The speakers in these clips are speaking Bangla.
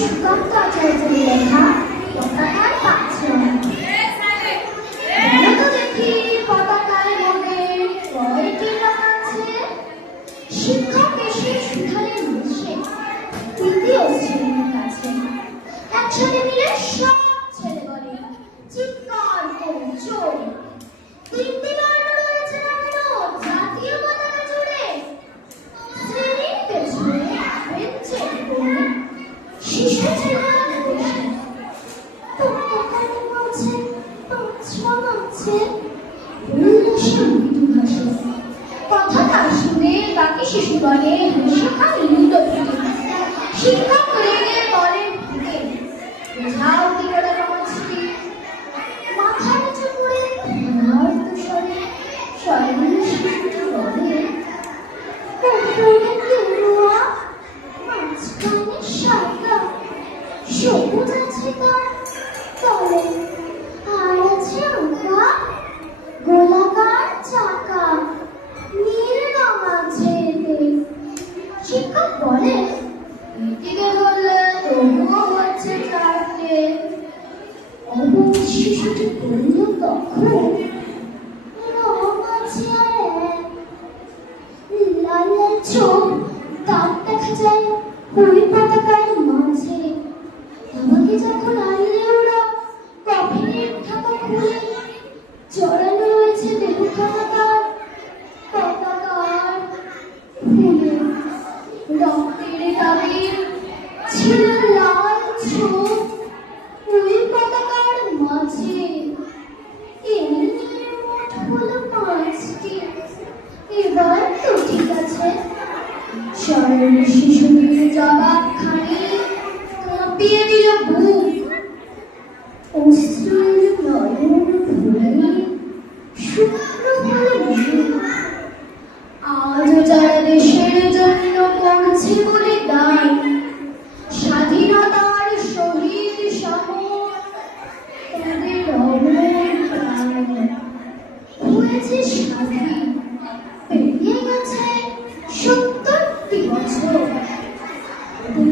সুকান্ত আচার্যের লেখা পতাকার পাঁচজন। বলো তো দেখি পতাকায় মনে কয়টি রং আছে? শিক্ষক এসে সুধালেন বসে তৃতীয় শ্রেণীর কাছে। একসাথে মিলে সব ছেলে বলে চিৎকার করে জোরে, তিনটি বর্ণ রয়েছে রঙিন জাতীয় পতাকা জুড়ে। শ্রেণীর পেছনে বেঞ্চে বসে শিশু ছেলেরা বসে পতাকার মাঝে পাঁচ রং আছে উল্লাসে মৃদু ভাষে। কথাটা শুনে বাকি শিশু বলে শেখানি লুটোপুটি। শিক্ষক রেগে বলেন ফুটে বোঝাও কি করে মাছটি। মাথা নিচু করে ধনার তুষারে স্বর্ণের শিশুটি বলে উপরে গেরুয়া মাঝখানে সাদা, সবুজ আছে তার তলে, আর আছে আঁকা গোলাকার চাকা, নীল রং আছে এতে। শিক্ষক বলে এদিকে হলে তবুও হচ্ছে চারটে। অবুঝ শিশুটি বলল তখন রং আছে আর এক, লাল লাল চোখ, দাঁত দেখা যায় ওই পতাকার মাঝে। আমাকে যখন আনলে ওরা কফিনের ঢাকা খুলে জড়ানো রয়েছে দেহখানা তার পতাকার ফুলে। রক্তের দাবি ছিল লাল চোখ ওই পতাকার মাঝে। এই নিয়ে মোট হলো পাঁচটি। এবার তো ঠিক আছে। স্বর্ণ শিশুটির জবাব খানি কাঁপিয়ে দিল বুক। অশ্রুর নয়ন ভরে শুকনো হলো মুখ। আজও যারা দেশের জন্য করছে বলে দায়, স্বাধীনতার শহীদ সমর তাদের অমর প্রাণ হয়েছে স্বাধীন। পেরিয়ে গেছে ৭০টি বছর,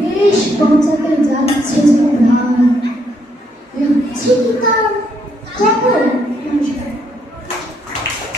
দেশ বাঁচাতে যাচ্ছে যে প্রাণ। লাগছে কি তার খবর?